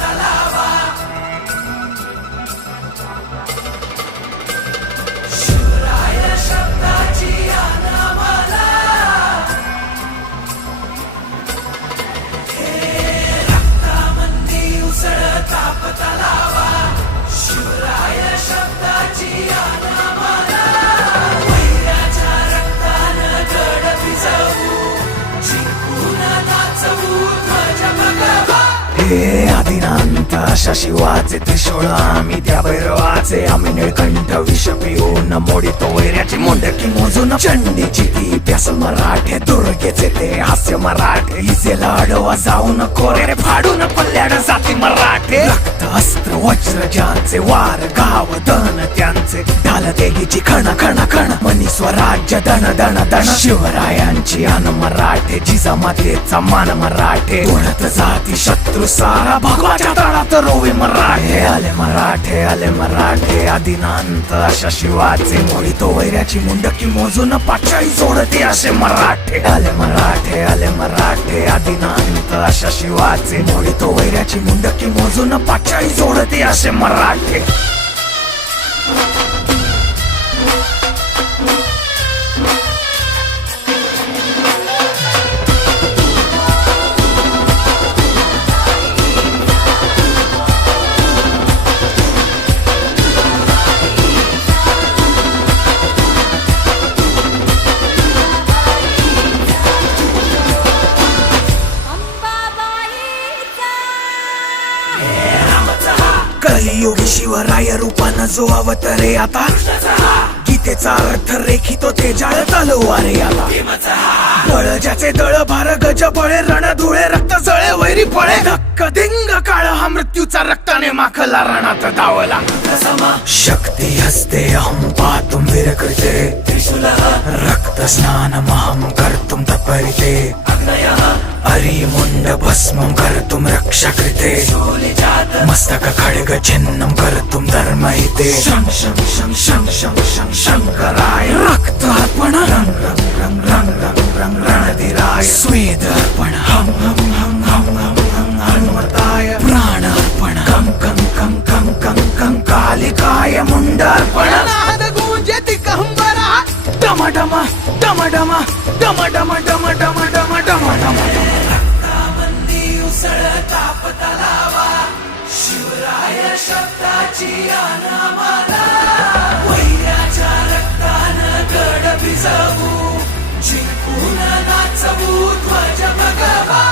तलावा शिवराय शब्दाची आनामाला हे रक्तामंदी उसळता तलावा शिवराय शब्दाची आनामाला वैराच्या रक्तानं गड भिजवू जिंकून नाचवू ध्वज भगवा हे आदिनांत अशा शिवाचे त्रिशूळ आम्ही त्या भैरवाचे आम्ही निळकंठ विष पिऊन मोडितो वैऱ्याची मुंडकी मोजून चंडीची ती प्यासल मराठे दुर्गेचे ते हास्य मराठे हिसेला अडवा जाऊन कोरे फाडून पल्ल्याड जाती मराठे रक्त अस्त्र वज्र ज्यांचे वार गाव दन त्यांचे ढाल देगीची खण खण खण मनी स्वराज्य दण दण दण शिवरायांची अन मराठे जिजामातेचा मान मराठे तोडत जाती शत्रू सारा भगवाच्या तळात रोवे मराठे आले मराठे आदिनांत अशा शिवाचे मोडितो वैऱ्याची मुंडकी मोजून पाचाळी जोडते असे मराठे आले मराठे आदिनांत अशा शिवाचे मोडितो वैऱ्याची मुंडकी मोजून पाचाळी जोडते असे मराठे कलियुगी शिवराय रूपानं जो अवतरे आता गीतेचा अर्थ रेखितो ते जाळ तलवारे आता बळ ज्याचे दळ भार गज बळे रण धुळे रक्त जळे वैरी पळे धक्क दिंग काळ हा मृत्यूचा रक्ताने माखला रणात धावला शक्ती हस्ते अहं पातुं विरकृते रक्त स्नान महं कर्तुं तत्परिते अरी मुंड भस्मं कर्तुं रक्षा कृते मस्तक खड्ग छिन्नं कर्तुं धर्महिते शं शं शं शं शं शं शंकराय रक्तार्पण रंग रंग रंग रंग रंग रंग रणधीराय स्वेद अर्पण हम हम हम हम हम हम हनुमताय प्राण अर्पण कं कं कं कं कं कं कालिकाय मुंडार्पण नाद गूंजति कहंबरा डम डम डम डम डम डम डम डम डम डम डम रक्तामंदी उसळता तलावा शिवराय शब्दाची आनामाला वैराच्या रक्तानं गड भिजवू जिंकून नाचवू ध्वज भगवा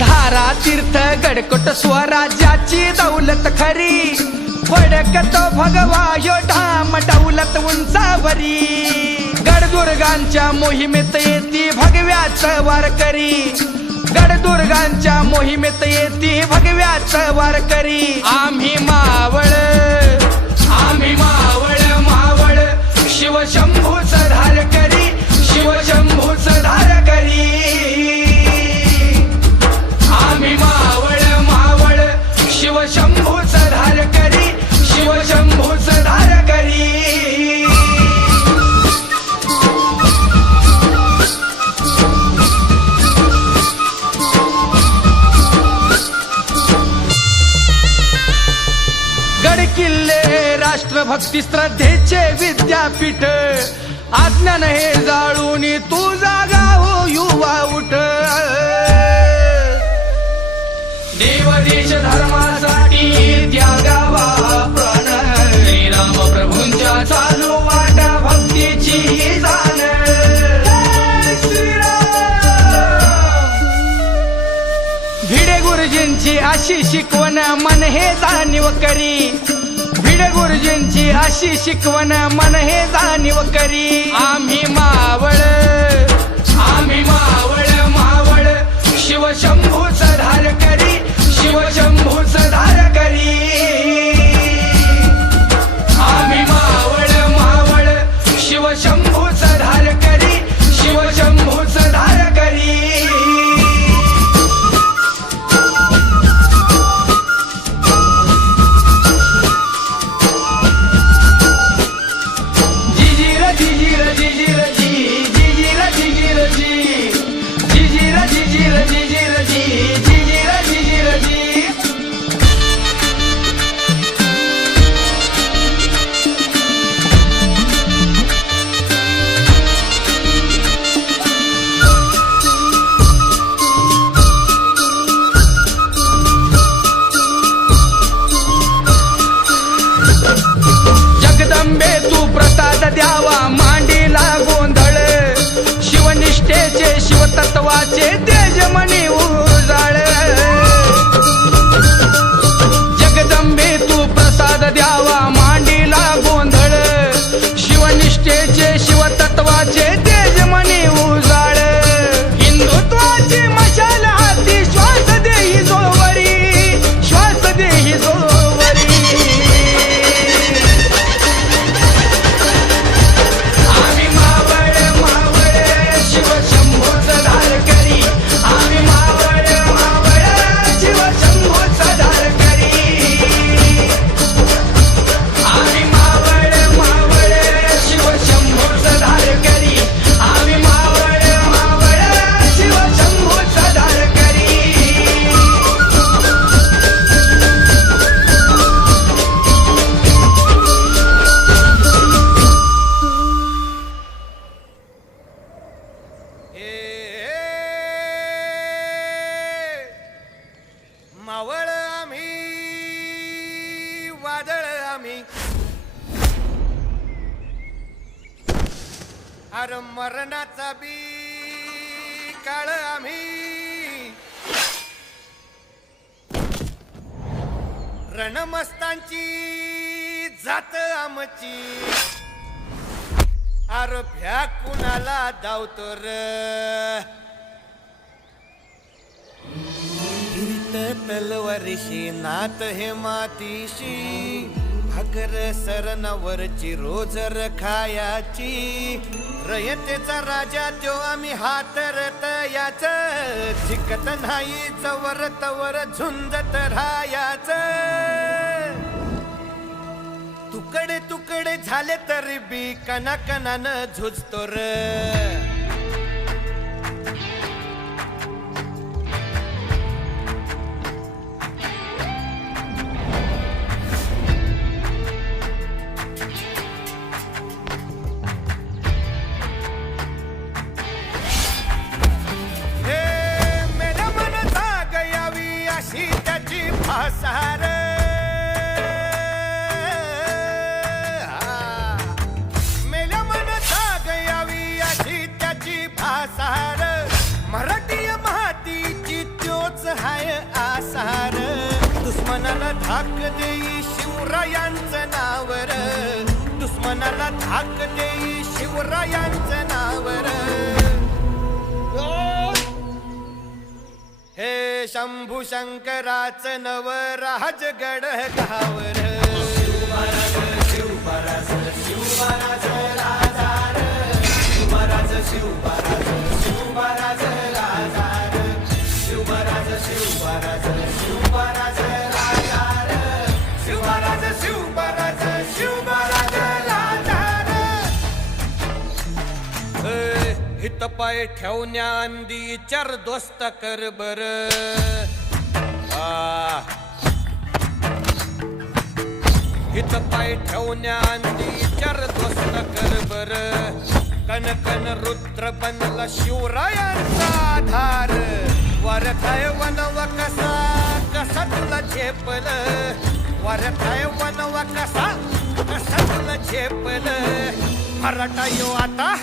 धारा तीर्थ गडकोट स्वराज्याची दौलत खरी फडकतो भगवा यो ठाम दौलत उंचावरी गडदुर्गांच्या मोहिमेत येती भगव्याच वारकरी गडदुर्गांच्या मोहिमेत येती भगव्याच वारकरी आम्ही मावळ मावळ शिवशंभूच धार करी शिवशंभूच धार करी भक्ती श्रद्धेचे विद्यापीठ अज्ञान हे जाळून तू जागा हो युवा उठ देव देश धर्मासाठी त्यागावा प्राण राम प्रभूंच्या चालू वाटा भक्तीची जाण भिडे गुरुजींची अशी शिकवण मन हे जाणीव करी भिडे गुरुजींची अशी शिकवण मन हे जाणीव करी आम्ही मावळ मावळ शिवशंभूच धार करी शिवशंभूच धार करी आम्ही मावळ शिवशंभूच धार करी शिवशंभूच धार करी जगदंबे तू प्रसाद द्यावा मांडीला गोंधळ शिवनिष्ठेचे शिवतत्वाचे तेजमणी उजाळ जगदंबे तू प्रसाद द्यावा मांडीला गोंधळ शिवनिष्ठेचे शिवतत्वाचे तेजमणी उजाळ हिंदुत्वाची मशाल हाती श्वास देही जोवरी श्वास देही जोवरी आम्ही मावळ शिवशंभूच धार करी आम्ही मावळ शिवशंभूच धार करी आम्ही मावळ शिवशंभूच धार करी आम्ही मावळ शिवशंभूच धार करी मावळ आम्ही वादळ आम्ही अरे मरणाचा बी काळ आम्ही रणमस्तांची जात आमची अरे भ्या कुणाला धावतो र तलवारीशी नात हे मातीशी भाकर सरणावरची रोज खायाची रयतेचा राजा त्यो आम्ही हातरत याच झिकत नाही जवर तवर झुंजत राहायाच तुकडे तुकडे झाले तरी बी कणाकणानं झुजतो र भासार मेल्या मन जाग यावी अशी त्याची भासार मराठी मातीची त्योच हाय आसार दुश्मनाला धाक देई शिवरायांचं नावर दुश्मनाला धाक देई शिवरायांचं नावर हे शंभू शंकराचं नव राजगड गावर शिवमहाराज शिवमहाराज शिवमहाराज राजार शिवमहाराज शिवमहाराज शिवमहाराज राजार शिवमहाराज शिवमहाराज शिवमहाराज राजार शिवमहाराज शिवमहाराज शिवमहाराज राजार हित पाय ठेवण्या अंदी चार दोस्त कर बर हित पाय ठेवण्या विचार दोस्त कर बर कन कन रुद्र बनला शिवरायांचा आधार वरखाय वनव कसा कसा तुला झेपल वरखाय वनव कसा कसा तुला झेपल मराठा यो आता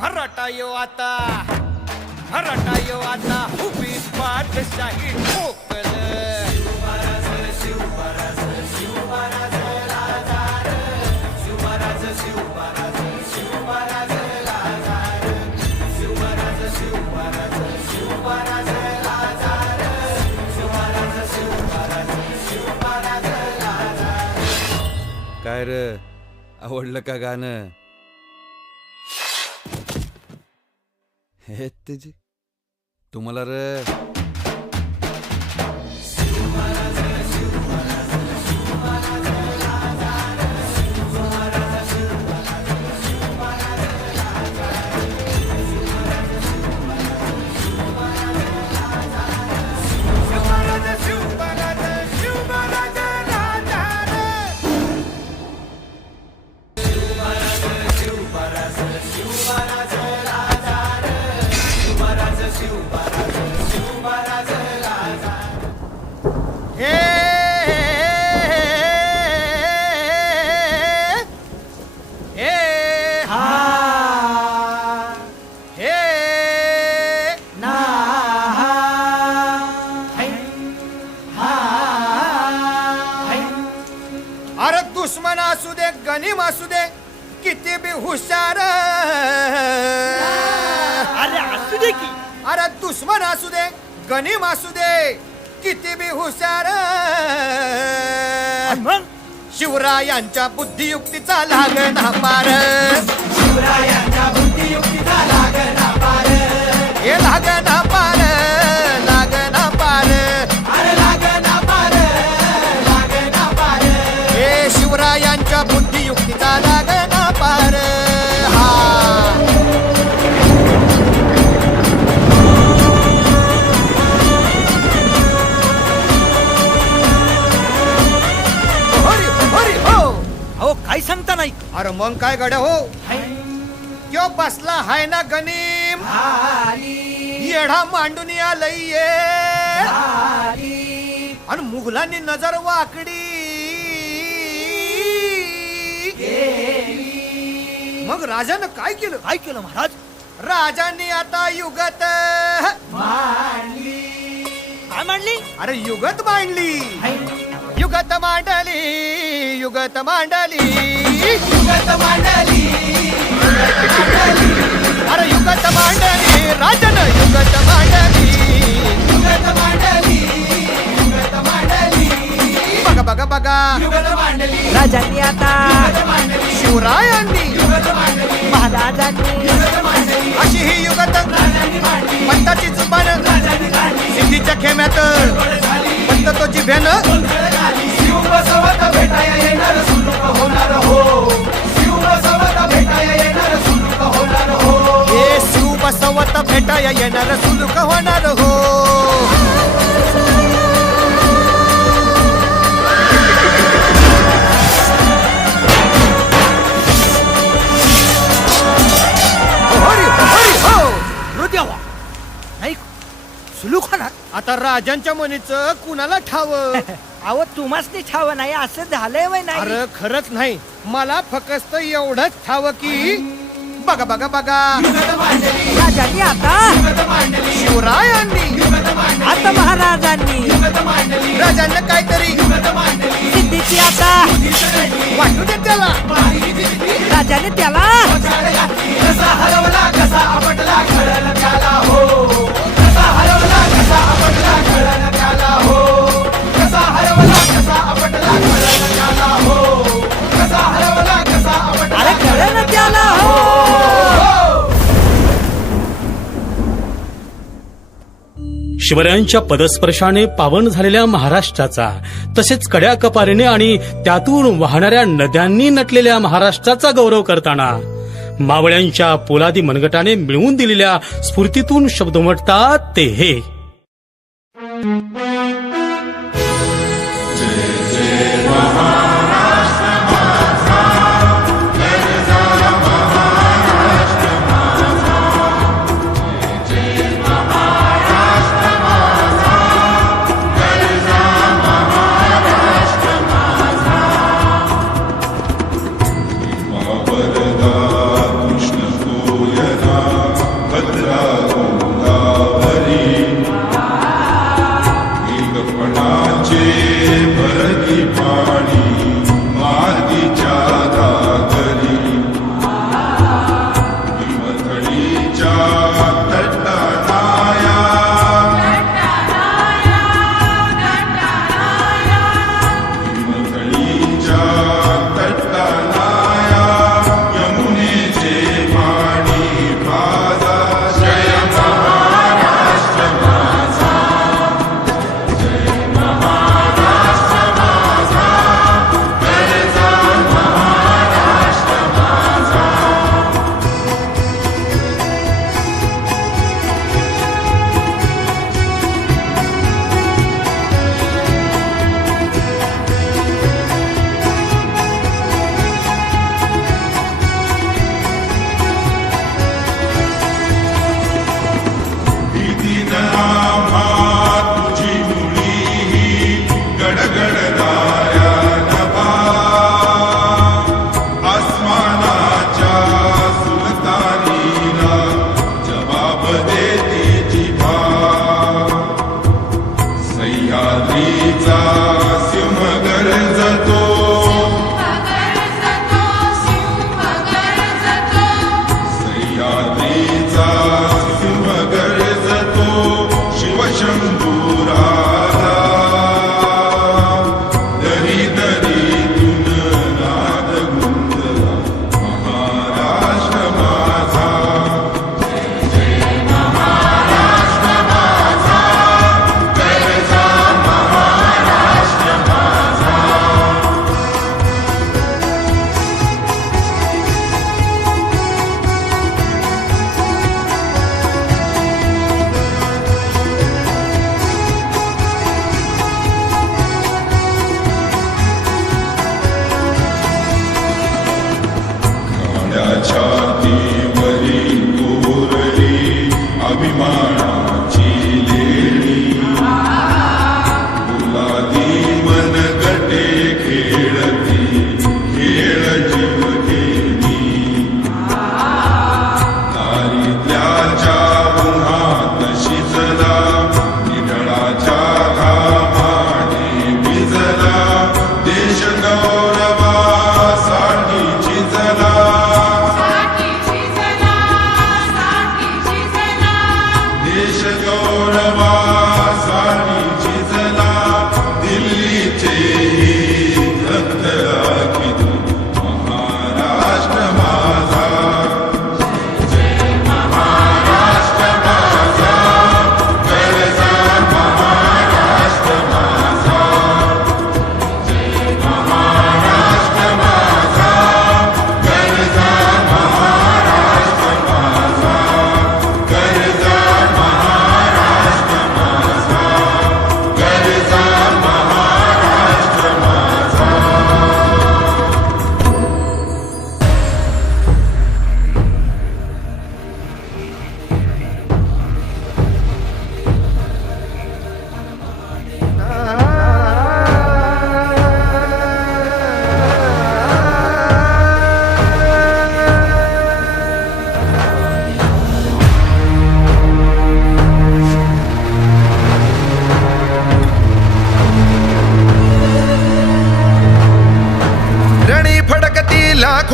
मराठा यो आता मराठा यो आता उभी पाठशाही ठोकल शिवमहाराज शिवमहाराज शिवमहाराज राजार शिवमहाराज शिवमहाराज शिवमहाराज राजार शिवमहाराज शिवमहाराज शिवमहाराज राजार शिवमहाराज शिवमहाराज शिवमहाराज राजार. काय रे आवडलं का गाणं? हे त्याची तुम्हाला रे अरे दुश्मन असू दे गनीम असू दे किती बी हुशार अरे असू दे की अरे दुश्मन असू दे गनीम असू दे किती बी हुशार मग शिवरायांच्या बुद्धियुक्तीचा लागना पार शिवरायांच्या बुद्धियुक्तीचा लागना पार हे लागना पार लागना पार अरे लागना पार लागना पार हे शिवरायांच्या बुद्धियुक्तीचा लागना पार हा हरी हरी हो अहो काय सांगता नाही अरे मग काय गड्या हो क्यों बसला हाय ना गनीम येढा मांडून आलंय ये आणि मुघलांनी नजर वाकडी मग राजानं काय केलं काय केलं महाराज राजांनी आता युगत काय मांडली अरे युगत मांडली युगत मांडली युगत मांडली युगत मांडली अरे युगत मांडली राजन युगत मांडली युगत मांडली युगत मांडली बघा बघा बघा युगत मांडली राजांनी आता युगत मांडली शिवरायांनी युगत मांडली महाराजांनी युगत मांडली अशी ही युगत राजांनी मांडली पंताची जुबान राजांनी काढली सिद्धीच्या खेम्यात झाली पंत तो जिभ्यानं शिव बसवत भेटाया येणार सुलूक होणार हो शिव बसवत भेटाया येणार सुलूक होणार हो हे शिव बसवत भेटाया येणार सुलूक होणार हो हरी हरी हो हृदयावा नाही सुलूक होणार आता राजांच्या मनीचं कुणाला ठाव अहो तुम्हाच नाही ठाव नाही असं झालंय वय नाही अरे खरंच नाही मला फक्त एवढंच ठाव की बघा बघा बघा राजांनी आता शिवरायांनी आता महाराजांनी राजांना काहीतरी सिद्धीची आता वाटू दे त्याला राजाने त्याला कसा हरवला कसा आपटला कळलं त्याला हो कसा हरवला कसा आपटला कळलं त्याला हो कसा हरवला कसा आपटला कळलं त्याला हो कसा हरवला कसा आपटला अरे कळलं ना त्याला हो शिवरायांच्या पदस्पर्शाने पावन झालेल्या महाराष्ट्राचा तसेच कड्या कपारीने आणि त्यातून वाहणाऱ्या नद्यांनी नटलेल्या महाराष्ट्राचा गौरव करताना मावळ्यांच्या पोलादी मनगटाने मिळवून दिलेल्या स्फूर्तीतून शब्द उमटतात ते हे. जय जय महाराष्ट्र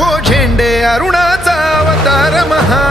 लाखो झेंडे अरुणाचा अवतार महा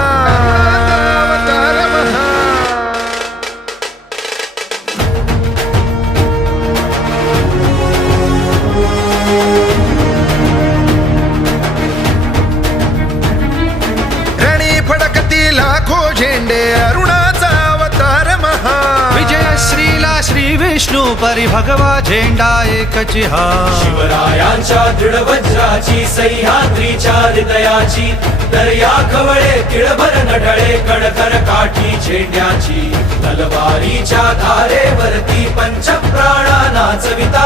रणी फडकती लाखो झेंडे अरुणाचा अवतार महा विजय श्रीला श्री विष्णू परी भगवा झेंडा एकची हा शिवरायांच्या दृढ वज्राची सह्याद्रीच्या हृदयाची दर्या खवळे तिळभर नढळे कडकर काठी झेंड्याची तलवारीच्या धारेवरती पंचप्राणा नाचविता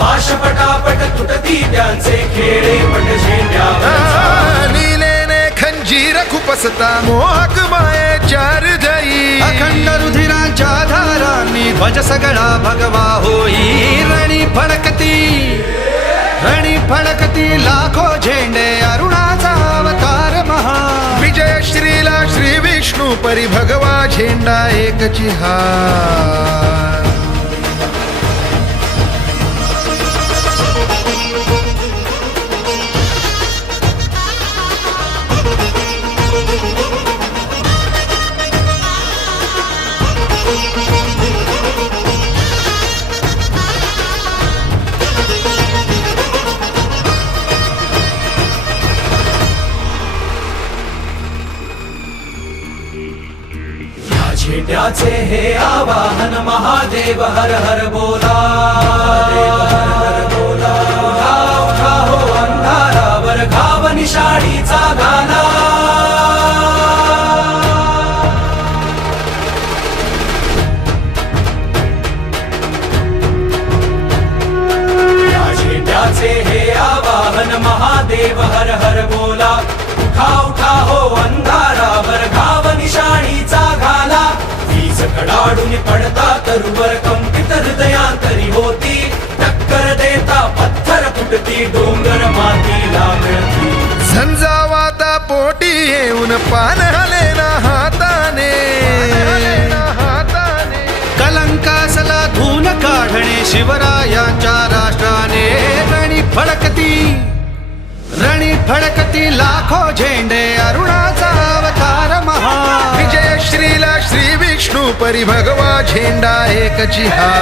पाशपटापट तुटती त्यांचे खेळे पट झेंड्यावर लीलेने खंजीर खुपसता मोहक मायेच्या हृदयी अखंड रुधिरांच्या धारांनी ध्वज सगळा भगवा होई रणी फडकती लाखो झेंडे अरुणाचा अवतार महा विजय श्रीला श्री विष्णू परी भगवा झेंडा एकची हा झेंड्याचे हे आवाहन महादेव हर हर बोला देव हर हर बोला उठा उठा हो अंधारावर घाव निशाणीचा गाला या झेंड्याचे हे आवाहन महादेव हर हर बोला उठा उठा हो अंधारावर घाव निशाणीचा घाला वीज कडाडून पडता तरुवर कंपित हृदयांतरी होती टक्कर देता पत्थर फुटती डोंगर मातीला मिळती झंझावाता पोटी येऊन पान हलेना हाताने कलंकासला धून काढणे शिवरायांच्या राष्ट्राने रणी फडकती लाखो झेंडे अरुणाचा अवतार महा विजय श्रीला श्री विष्णू परी भगवा झेंडा एकची हा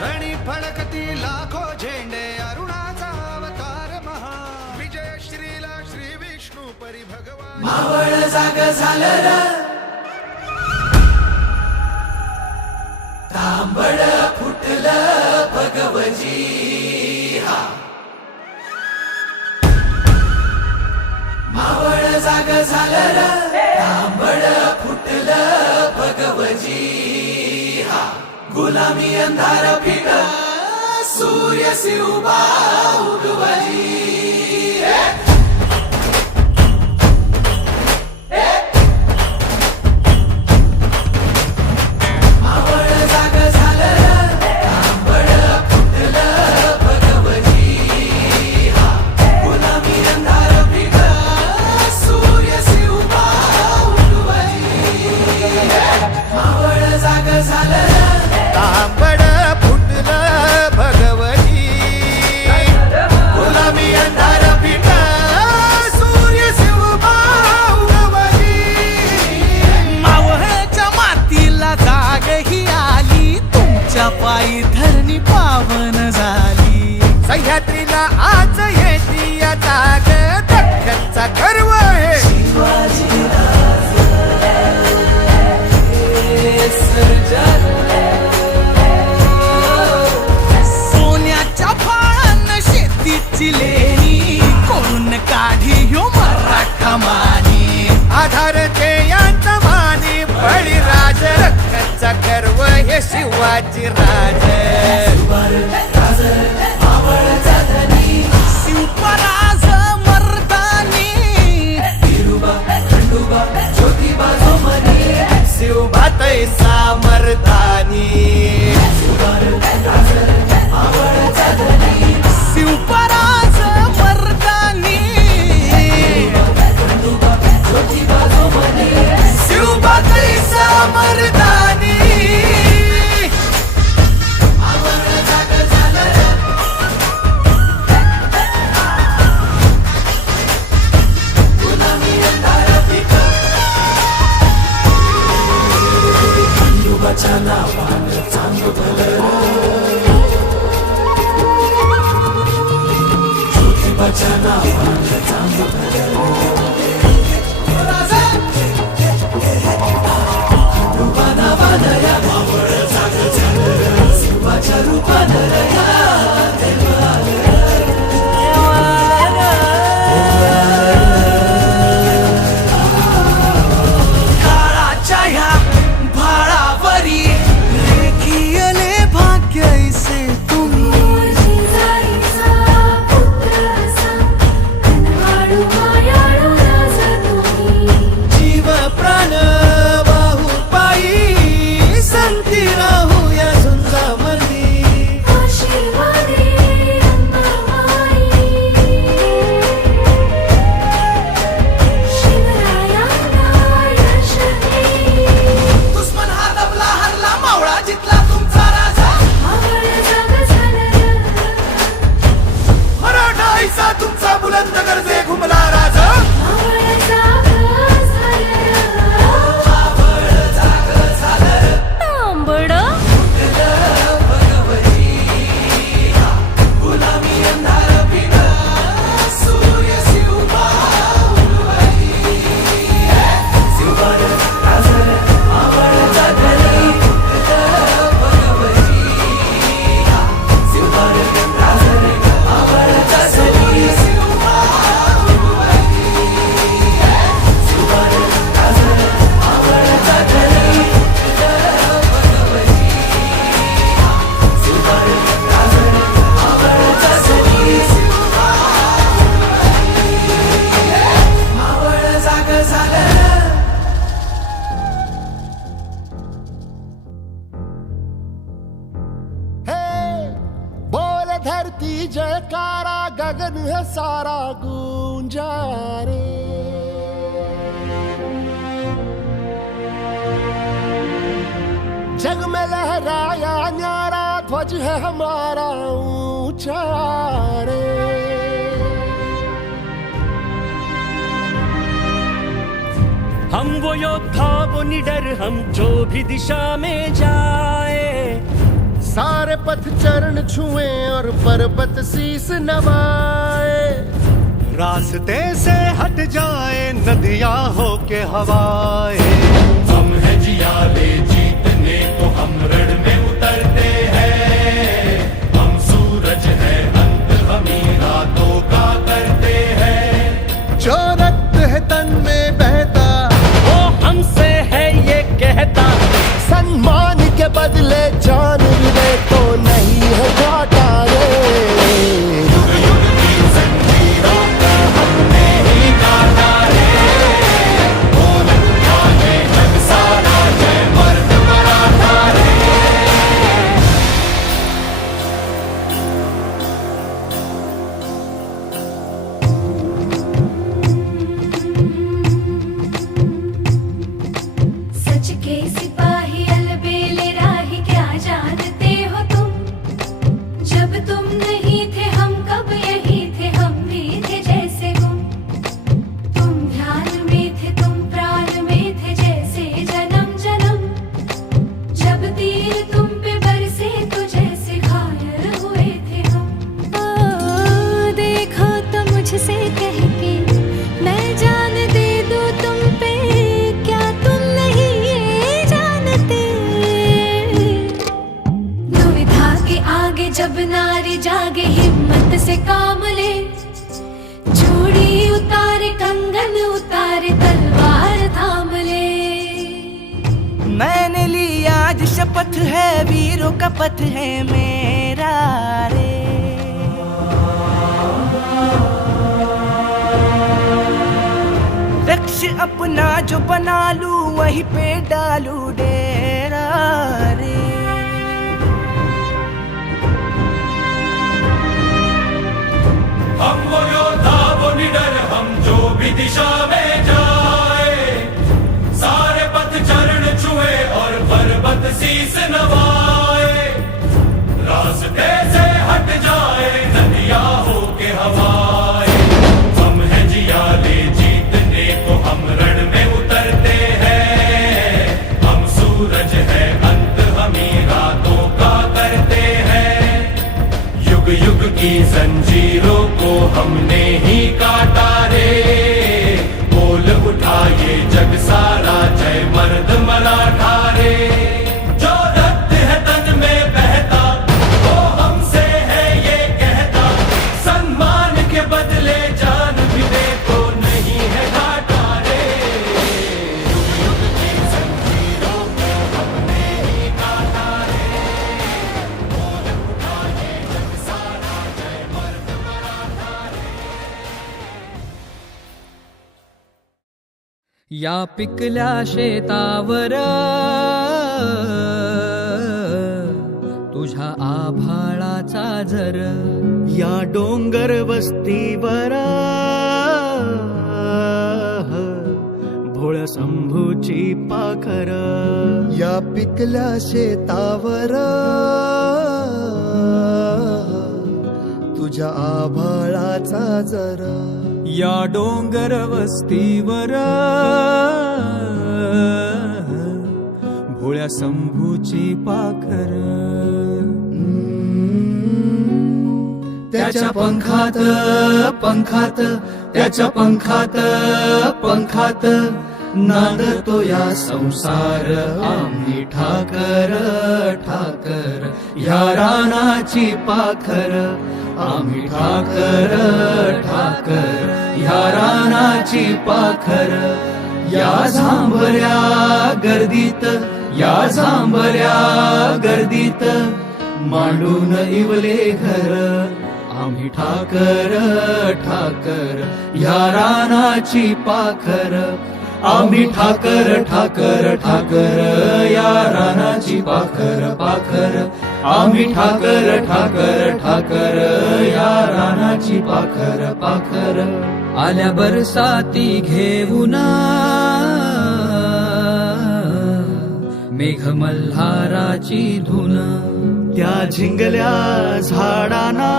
रणी फडकती लाखो झेंडे अरुणाचा अवतार महा विजय श्रीला श्री विष्णू परी भगवा मावळ जाग झालं र तांबड फुटलं भगवजी हा मावळ जाग झालं र तांबड फुटलं भगवजी हा गुलामी अंधार फिट सूर्य सिउबा उगवली तांबड फुटलं भगवती गुलामी अंधार राजाची राज शिवपराज मर्दानी शिवबा तैसा मर्दानी शिवपराज मर्दानी शिवबा तैसा मर्दानी काळाच्या ह्या भाळावरी रेखीयले भाग्यैसे तुम्ही जीव प्राण बाहुपायी संती राहू या झुंजामंदी दुश्मन हा दबला हरला मावळा जितला तुमचा राजा मराठा ऐसा तुमचा बुलंद गरजे घुमला राजा बोल धरती जयकारा गगन है सारा गूंजा रे जग में लहराया न्यारा ध्वज है हमारा ऊंचा रे हम वो योद्धा वो निडर हम जो भी दिशा में जाए सारे पथ चरण छुए और पर्वत शीस नवाए रास्ते से हट जाए नदियां हो के हवाए हम है जियाले जीतने को हम रण में उतरते हैं हम सूरज है अंत हमी रातों का करते हैं जो रक्त है तन में बहता वो हमसे है ये कहता सम्मान के बदले जान भी दे तो नहीं है घाटा रे युग युग की जंजीरों का हमने ही काटा है बोल शपथ है वीरों का पथ है मेरा रे। लक्ष्य अपना जो बना लूं वहीं पे डालू डेरा रे। हम वो योद्धा वो निडर हम जो भी दिशा में जाए, सारे पथ चरण छुए और पर्वत शीस नवाए। रास्ते से हट जाए नदियां हो के हवाए, हम हैं जियाले जीतने को हम रण में उतरते हैं। हम सूरज है अंत हम ही रातों का करते हैं। युग युग की जंजीरों को हमने ही काटा रे। बोल उठा ये जग सारा जय मर्द मराठा रे। जो रक्त है तन में बहता वो हमसे है ये कहता, सम्मान के बदले जान भी दे तो नहीं है घाटा रे। युग युग की जंजीरों को हमने ही काटा रे। बोल उठा ये जग सारा जय मर्द मराठा रे। या पिकल्या शेतावर तुझ्या आभाळाचा जर, या डोंगर वस्तीवर भोळ शंभूची पाखर, या पिकल्या शेतावर तुझ्या आभाळाचा जर, या डोंगर वस्तीवर भोळ्या शंभूची पाखर. त्याच्या पंखात पंखात त्याच्या पंखात पंखात नांदतो या संसार आम्ही ठाकर ठाकर या रानाची पाखर. आम्ही ठाकर ठाकर या रानाची पाखर. या झांबऱ्या गर्दीत या झांबऱ्या गर्दीत मांडून इवले घर. आम्ही ठाकर ठाकर या रानाची पाखर. आम्ही ठाकर ठाकर ठाकर या रानाची पाखर पाखर. आम्ही ठाकर ठाकर ठाकर या रानाची पाखर पाखर. आल्या बरसाती घेऊन मेघ मल्हाराची धुन. त्या झिंगल्या झाडांना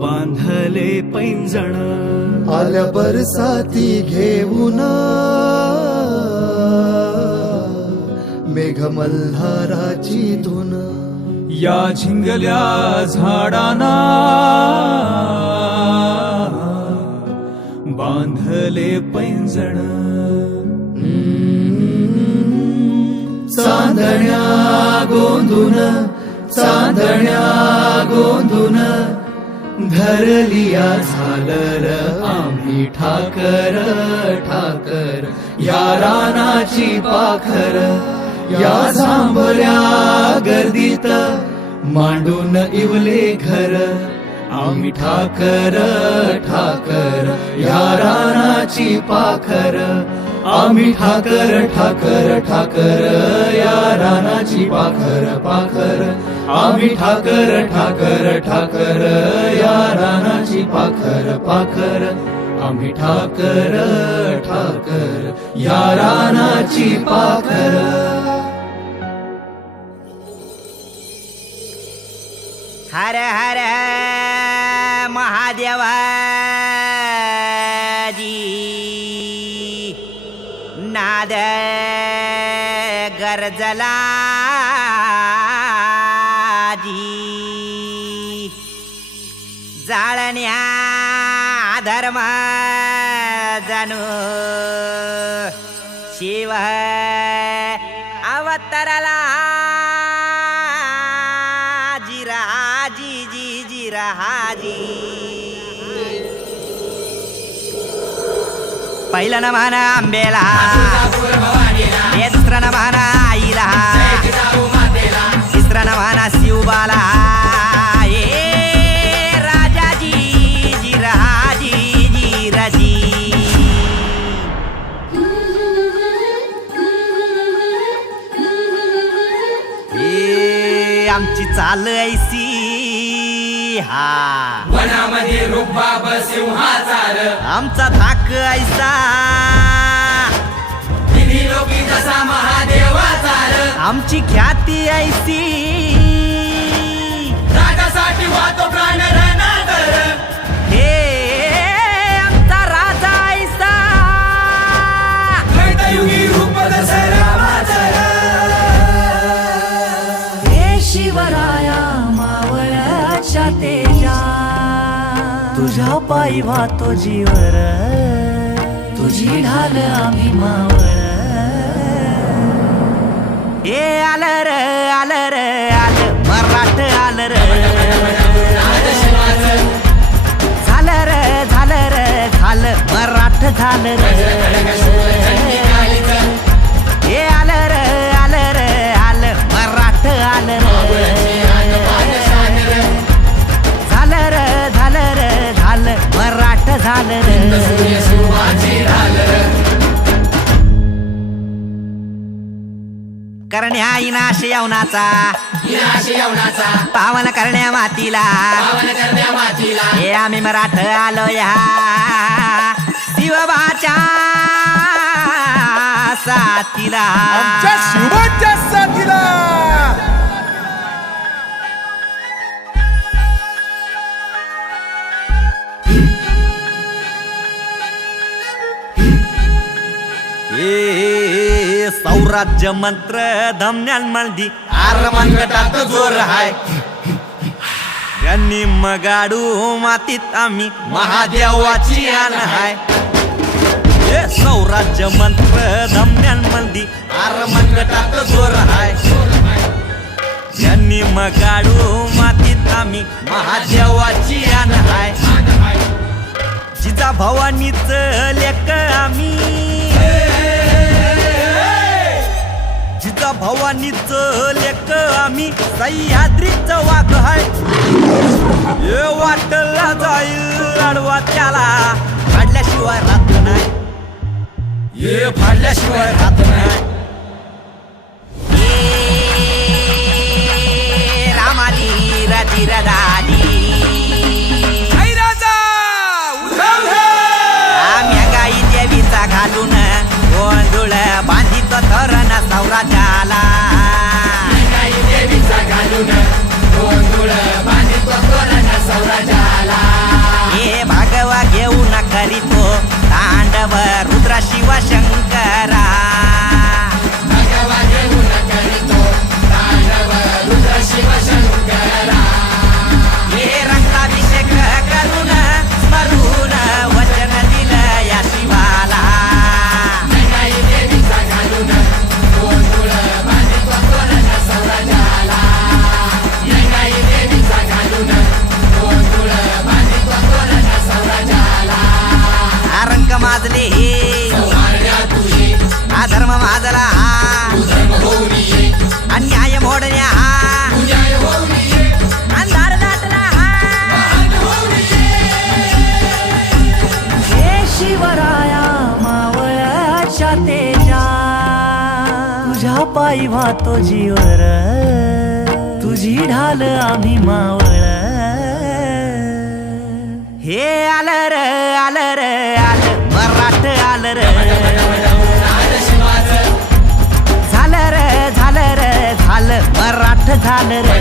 बांधले पैंजण. आल्या बरसाती घेऊन मेघ मल्हाराची धुन. या झिंगल्या झाडांना बांधले पैंजण. चांदण्या गोंधून चांदण्या गोंधून धरलिया झालर. आम्ही ठाकर ठाकर या रानाची पाखर. या झांबऱ्या गर्दीत मांडून इवले घर. आम्ही ठाकर ठाकर या रानाची पाखर. आम्ही ठाकर ठाकर ठाकर या रानाची पाखर पाखर. आम्ही ठाकर ठाकर ठाकर या रानाची पाखर पाखर. आम्ही ठाकर ठाकर या रानाची पाखर. हर हर महादेवाजी नाद गरजला जी. जाळण्या धर्म जणू शिव अवतरला. जिराजी जी जिराजी पहिलं न म्हणा आंबेला. दुसरा नभाना आईला, तिसरा नभाना शिवबाला. ए राजाजी जिराजी जिराजी. ए आमची चाल ऐसी हा, वनामध्ये रुबाब सिंहाचार, आमचा धाक ऐसा, विधी लोकी जसा महादेवाचार, आमची ख्याती ऐसी, राजासाठी वाहतो प्राण रणातर, हे आमचा राजा ऐसा. त्रेतायुगी रूप जसं रामाचं. हे शिवराया मावळ्याच्या तेजा, तुझ्या पायी वाहतो जीवर, तुझी ढाल आम्ही मावळ. ए आलं र आलं र आलं मराठ आलं र, झालं र झालं र झालं मराठ झालं र. ए आलं र आलं र आलं मराठ आलं र, झालं र झालं र झालं मराठ झालं र. करण्या इनाश यवनाचा, पावन करण्या मातीला, हे आम्ही मराठ आलो या शिवबाच्या साथीला. आमच्या शिवाच्या साथीला. ए सौराज्य मंत्र धमन्यांमधी आरमनगटात जोर हाय. त्यांनी मगाडू मातीत आम्ही महादेवाची आण हाय. ए सौराज्य मंत्र धमन्यांमधी आरमनगटात जोर हाय. त्यांनी मगाडू मातीत आम्ही महादेवाची आण हाय. जिजा भवानीच लेक आम्ही, जिजा भवानीच लेक आम्ही, सह्याद्रीच वाघ हाय. हे वाटला जाईल आडवा त्याला, फाडल्याशिवाय राहत नाही, हे फाडल्याशिवाय राहत नाही. रामाजी राजी राजी घालून गोंधळ बांधित धरण सौराजाला. हे भागवा घेऊन करीतो तांडव रुद्र शिव शंकरा. हे रक्ताभिषेक करून स्मरून वचन दिलं या शिवाला. रंग माजले हा धर्म माजला, अन्याय मोडण्या अंधार दाटला. हे शिवराया मावळ्याच्या तेजा, तुझ्या पायी वाहतो जीवर, तुझी ढाल आम्ही मावळ. हे आलं र आलं र आलं मराठ आलं र, झालं र झालं र झालं मराठ झालं र.